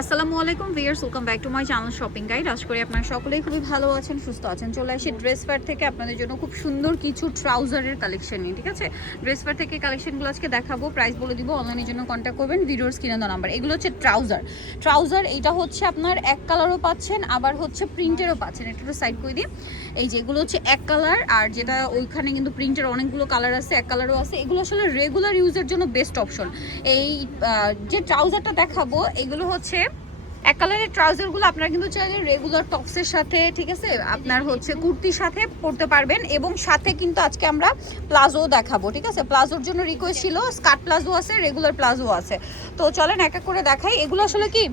আসসালামু আলাইকুম viewers, welcome back to my channel shopping guide. আশা করি আপনারা সকলেই খুবই ভালো আছেন, সুস্থ আছেন। চলে আসি ড্রেস ফেয়ার থেকে আপনাদের জন্য খুব সুন্দর কিছু ট্রাউজারের কালেকশন নিয়ে। ঠিক আছে, ড্রেস ফেয়ার থেকে কালেকশনগুলো আজকে দেখাবো, প্রাইস বলে দিব। অনলাইনের জন্য কন্ট্যাক্ট করবেন ভিডিওর স্ক্রিনে দেওয়া নাম্বার। এগুলো হচ্ছে ট্রাউজার এটা হচ্ছে আপনার এক কালারও পাচ্ছেন, আবার হচ্ছে প্রিন্টেরও পাচ্ছেন। এটা একটু সাইড করে দিই। এই যে এগুলো হচ্ছে এক কালার, আর যেটা ওইখানে কিন্তু প্রিন্টের অনেকগুলো কালার আছে, এক কালারও আছে। এগুলো আসলে রেগুলার ইউজের জন্য বেস্ট অপশন। এই যে ট্রাউজারটা দেখাবো এগুলো হচ্ছে এক কালারের ট্রাউজারগুলো আপনারা কিন্তু চাইলে রেগুলার টপসের সাথে, ঠিক আছে, আপনার হচ্ছে কুর্তির সাথে পরতে পারবেন। এবং সাথে কিন্তু আজকে আমরা প্লাজো দেখাবো। ঠিক আছে, প্লাজোর জন্য রিকোয়েস্ট ছিল, স্কার্ট প্লাজো আছে, রেগুলার প্লাজো আছে। তো চলেন এক এক করে দেখাই। এগুলো আসলে কি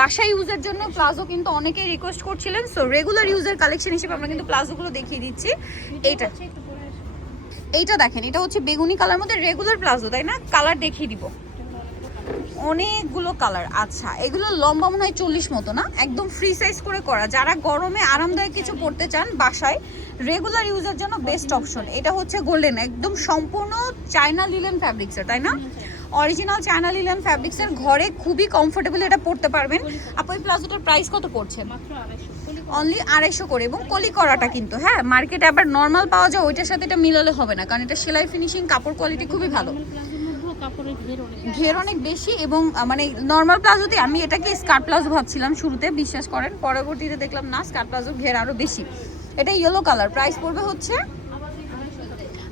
বাসা ইউজের জন্য প্লাজো কিন্তু অনেকেই রিকোয়েস্ট করছিলেন। সো রেগুলার ইউজের কালেকশন হিসেবে আমরা কিন্তু প্লাজোগুলো দেখিয়ে দিচ্ছি। এইটা দেখেন, এটা হচ্ছে বেগুনি কালার মধ্যে রেগুলার প্লাজো, তাই না? কালার দেখিয়ে দিব, অনেকগুলো কালার। আচ্ছা, এগুলো লম্বা মনে হয় 40 মতো না, একদম ফ্রি সাইজ করে করা। যারা গরমে আরামদায়ক কিছু পরতে চান বাসায়, রেগুলার ইউজের জন্য বেস্ট অপশন। এটা হচ্ছে গোল্ডেন, একদম সম্পূর্ণ চায়না লিলেন ফ্যাব্রিক্সের, তাই না? অরিজিনাল চায়না লিলেন ফ্যাব্রিক্সের, ঘরে খুবই কমফোর্টেবল এটা পরতে পারবেন। আপু এই প্লাজোটার প্রাইস কত পড়ছে? অনলি 250 করে, এবং কলি করাটা কিন্তু, হ্যাঁ, মার্কেটে আবার নর্মাল পাওয়া যায়, ওইটার সাথে এটা মিলালে হবে না, কারণ এটা সেলাই ফিনিশিং কাপড় কোয়ালিটি খুবই ভালো, ঘের অনেক বেশি। এবং মানে নর্মাল প্লাজোতে আমি এটাকে স্কার্ট প্লাজো ভাবছিলাম শুরুতে, বিশ্বাস করেন, পরবর্তীতে দেখলাম না, স্কার্ট প্লাজো ঘের আরো বেশি। এটা ইয়েলো কালার, প্রাইস পড়বে হচ্ছে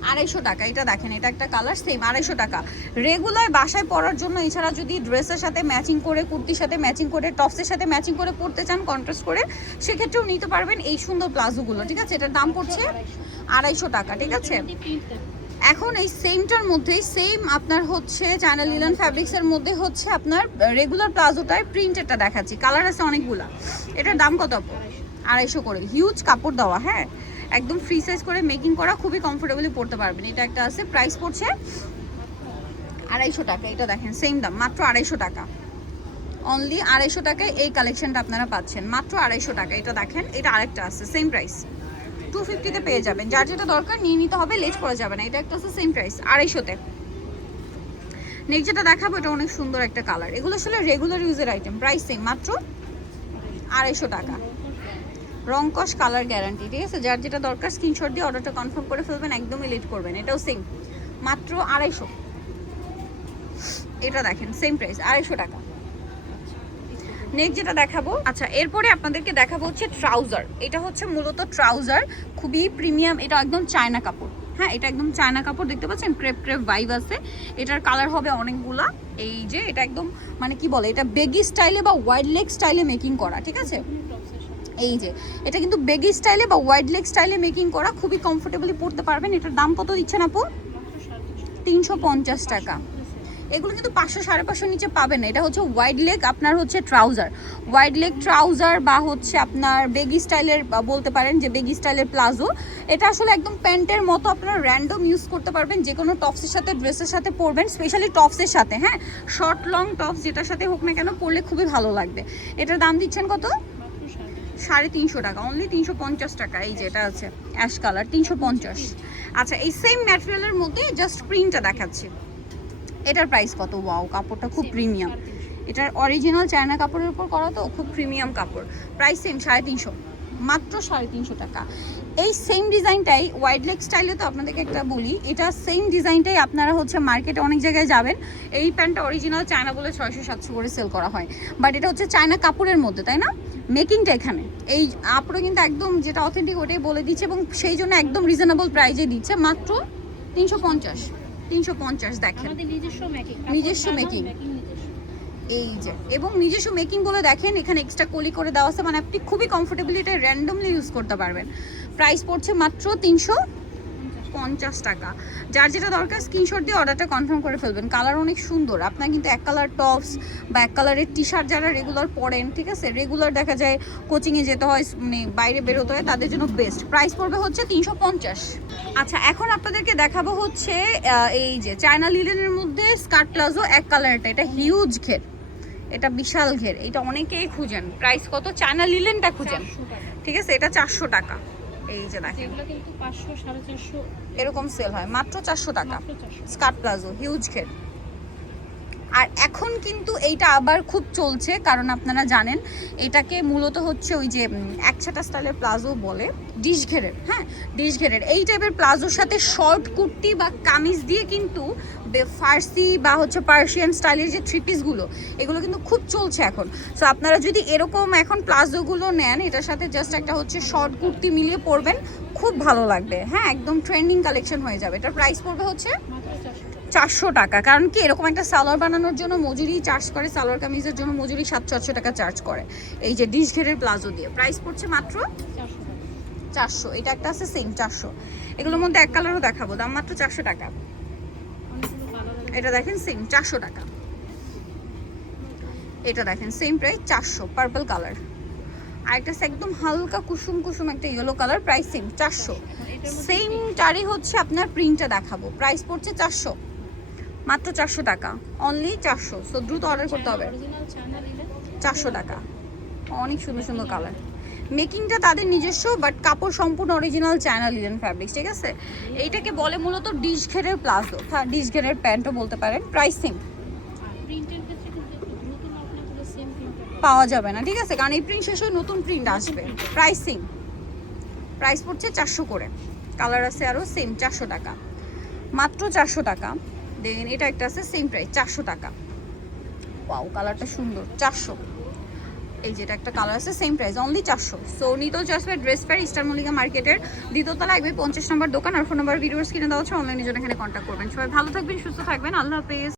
250 টাকা। এটা দেখেন, এটা একটা কালার, সেম 250 টাকা। রেগুলার বাসায় পরার জন্য, এছাড়া যদি ড্রেসের সাথে ম্যাচিং করে, কুর্তির সাথে ম্যাচিং করে, টপসের সাথে ম্যাচিং করে পরতে চান কন্ট্রাস্ট করে, সেক্ষেত্রেও নিতে পারবেন এই সুন্দর প্লাজোগুলো। ঠিক আছে, এটার দাম পড়ছে 250 টাকা। ঠিক আছে, এখন এই সেমটার মধ্যেই সেম আপনার হচ্ছে চায়না লিলেন ফ্যাব্রিক্সের মধ্যে হচ্ছে আপনার রেগুলার প্লাজোটার প্রিন্টেরটা দেখাচ্ছি, কালার আছে অনেকগুলা। এটার দাম কত? 250 করে। হিউজ কাপড় দেওয়া, হ্যাঁ, একদম ফ্রি সাইজ করে মেকিং করা, খুবই কমফোর্টেবলি পরতে পারবেন। এটা একটা আছে, প্রাইস পড়ছে 250 টাকা। এটা দেখেন, সেম দাম, মাত্র 250 টাকা। অনলি 250 টাকায় এই কালেকশনটা আপনারা পাচ্ছেন, মাত্র 250 টাকা। এটা দেখেন, এটা আরেকটা আছে, সেম প্রাইস, 250-তে পেয়ে যাবেন। যার যেটা দরকার নিয়ে নিতে হবে, লেট করা যাবে না। এটা একটা আছে, সেম প্রাইস, 250-তে। নেক্সট যেটা দেখাবো, এটা অনেক সুন্দর একটা কালার। এগুলো আসলে রেগুলার ইউজের আইটেম, প্রাইস সেম, মাত্র 250 টাকা। রংকশ কালার গ্যারান্টি। ঠিক আছে, যার যেটা দরকার স্ক্রিনশট দিয়ে অর্ডারটা কনফার্ম করে ফেলবেন, একদমই লেট করবেন। এটাও সেম, মাত্র 250। এটা দেখেন, সেম প্রাইস, 250 টাকা। নেক্সট যেটা দেখাবো, আচ্ছা, এরপরে আপনাদেরকে দেখাবো হচ্ছে ট্রাউজার। এটা হচ্ছে মূলত ট্রাউজার, খুবই প্রিমিয়াম। এটা একদম চায়না কাপড়, হ্যাঁ, এটা একদম চায়না কাপড়, দেখতে পাচ্ছেন, ক্রেপ ক্রেপ ভাইব আছে। এটার কালার হবে অনেকগুলা। এই যে এটা একদম মানে কি বলে, এটা বেগি স্টাইলে বা ওয়াইড লেগ স্টাইলে মেকিং করা। ঠিক আছে, এই যে এটা কিন্তু বেগি স্টাইলে বা ওয়াইড লেগ স্টাইলে মেকিং করা, খুবই কমফোর্টেবলি পরতে পারবেন। এটার দাম কত দিচ্ছেন আপু? 350 টাকা। এগুলো কিন্তু 500-550 নিচে পাবেন না। এটা হচ্ছে ওয়াইড লেগ আপনার হচ্ছে ট্রাউজার, ওয়াইড লেগ ট্রাউজার, বা হচ্ছে আপনার বেগি স্টাইলের, বলতে পারেন যে বেগি স্টাইলের প্লাজো। এটা আসলে একদম প্যান্টের মতো, আপনারা র্যান্ডম ইউজ করতে পারবেন, যে কোনো টপসের সাথে, ড্রেসের সাথে পরবেন, স্পেশালি টপসের সাথে, হ্যাঁ, শর্ট লং টপস যেটার সাথে হোক না কেন, পরলে খুবই ভালো লাগবে। এটার দাম দিচ্ছেন কত? 350 টাকা, অনলি 350 টাকা। এই যে এটা আছে অ্যাশ কালার, 350। আচ্ছা, এই সেম ম্যাটেরিয়ালের মধ্যে জাস্ট প্রিন্টটা দেখাচ্ছি। এটার প্রাইস কত? ওয়াও, কাপড়টা খুব প্রিমিয়াম। এটার অরিজিনাল চায়না কাপড়ের উপর করা, তো খুব প্রিমিয়াম কাপড়। প্রাইস সেম, 350, মাত্র 350 টাকা। এই সেম ডিজাইনটাই ওয়াইড লেগ স্টাইলে, তো আপনাদেরকে একটা বলি, এটা সেম ডিজাইনটাই আপনারা হচ্ছে মার্কেটে অনেক জায়গায় যাবেন, এই প্যান্টটা অরিজিনাল চায়না বলে 600-700 করে সেল করা হয়, বাট এটা হচ্ছে চায়না কাপড়ের মধ্যে, তাই না? মেকিংটা এখানে এই আপুরা কিন্তু একদম যেটা অথেন্টিক ওটাই বলে দিচ্ছে, এবং সেই জন্য একদম রিজনেবল প্রাইসে দিচ্ছে, মাত্র 350। দেখেন, নিজস্ব মেকিং, এই যে, এবং নিজস্ব মেকিং বলে দেখেন, এখানে এক্সট্রা কলি করে দেওয়া আছে, মানে আপনি খুবই কমফোর্টেবলি এটা র্যান্ডমলি ইউজ করতে পারবেন। প্রাইস পড়ছে মাত্র 350 টাকা। যার যেটা দরকার স্ক্রিনশট দিয়ে অর্ডারটা কনফার্ম করে ফেলবেন। কালার অনেক সুন্দর। আপনার কিন্তু এক কালার টপস বা এক কালারের টি শার্ট যারা রেগুলার পরেন, ঠিক আছে, রেগুলার দেখা যায় কোচিংয়ে যেতে হয়, মানে বাইরে বেরোতে হয়, তাদের জন্য বেস্ট। প্রাইস পড়বে হচ্ছে 350। আচ্ছা, এখন আপনাদেরকে দেখাবো হচ্ছে এই যে চায়না লিলেনের মধ্যে স্কার্ট প্লাজো এক কালারটা। এটা হিউজ ঘের, এটা বিশাল ঘের, এটা অনেকেই খুঁজেন। প্রাইস কত? চায়না লিলেনটা খুঁজেন, ঠিক আছে, এটা 400 টাকা। এই যে দেখেন, এগুলো কিন্তু 500-450 এরকম সেল হয়, মাত্র 400 টাকা। স্কার্ট প্লাজো, হিউজ ঘের, আর এখন কিন্তু এইটা আবার খুব চলছে, কারণ আপনারা জানেন এটাকে মূলত হচ্ছে ওই যে একছাটা স্টাইলের প্লাজো বলে, ডিশ ঘেরের। হ্যাঁ, ডিশ ঘেরের এই টাইপের প্লাজোর সাথে শর্ট কুর্তি বা কামিজ দিয়ে কিন্তু ফার্সি বা হচ্ছে পার্সিয়ান স্টাইলের যে থ্রি পিসগুলো, এগুলো কিন্তু খুব চলছে এখন। সো আপনারা যদি এরকম এখন প্লাজোগুলো নেন, এটার সাথে জাস্ট একটা হচ্ছে শর্ট কুর্তি মিলিয়ে পরবেন, খুব ভালো লাগবে। হ্যাঁ, একদম ট্রেন্ডিং কালেকশন হয়ে যাবে। এটার প্রাইস পড়বে হচ্ছে 400 টাকা। কারণ কি, এরকম একটা সালোয়ার বানানোর জন্য মজুরি চার্জ করে, সালোয়ার কামিজের জন্য মজুরি 700 টাকা চার্জ করে। এই যে ডিশ ঘেরের প্লাজো দিয়ে প্রাইস পড়ছে মাত্র 400। এটা একটা আছে সেম 400। এগুলোর মধ্যে এক কালারও দেখাবো, দাম মাত্র 400 টাকা। এটা দেখেন সেম 400 টাকা। এটা দেখেন সেম প্রাইস 400, পার্পল কালার। আর একটা একদম হালকা কুসুম কুসুম একটা ইয়েলো কালার, প্রাইস সেম 400। সেমটারই হচ্ছে আপনার প্রিন্টটা দেখাবো, প্রাইস পড়ছে 400, মাত্র 400 টাকা, অনলি 400। সো দ্রুত অর্ডার করতে হবে। 400 টাকা। অনেক সুন্দর সুন্দর কালার। মেকিংটা তাদের নিজস্ব, বাট কাপড় সম্পূর্ণ অরিজিনাল চায়না লিনেন ফ্যাব্রিক্স, ঠিক আছে? এইটাকে বলে মূলত ডিশ ঘেরের প্লাজো, হ্যাঁ ডিশ ঘেরের প্যান্টও বলতে পারেন। প্রাইস সেম, পাওয়া যাবে না, ঠিক আছে? কারণ এই প্রিন্ট শেষ হয়ে নতুন প্রিন্ট আসবে। প্রাইস সেম, প্রাইস পড়ছে 400 করে। কালার আছে আরও, সেম 400 টাকা, মাত্র 400 টাকা। দেন এটা একটা আছে সেম প্রাইস 400 টাকা। ওয়াও, কালারটা সুন্দর, 400। এই যেটা একটা কালার আছে সেম প্রাইস, অনলি 400। সো নিতো just dress fair, Easter Mallika মার্কেটের দ্বিতীয়তলা, 50 নম্বর দোকান। আর ফোন নাম্বার ভিডিওস কিনে দেওয়া হচ্ছে, অনলাইনে জন্য এখানে কন্ট্যাক্ট করবেন। সবাই ভালো থাকবেন, সুস্থ থাকবেন, আল্লাহ হাফেজ।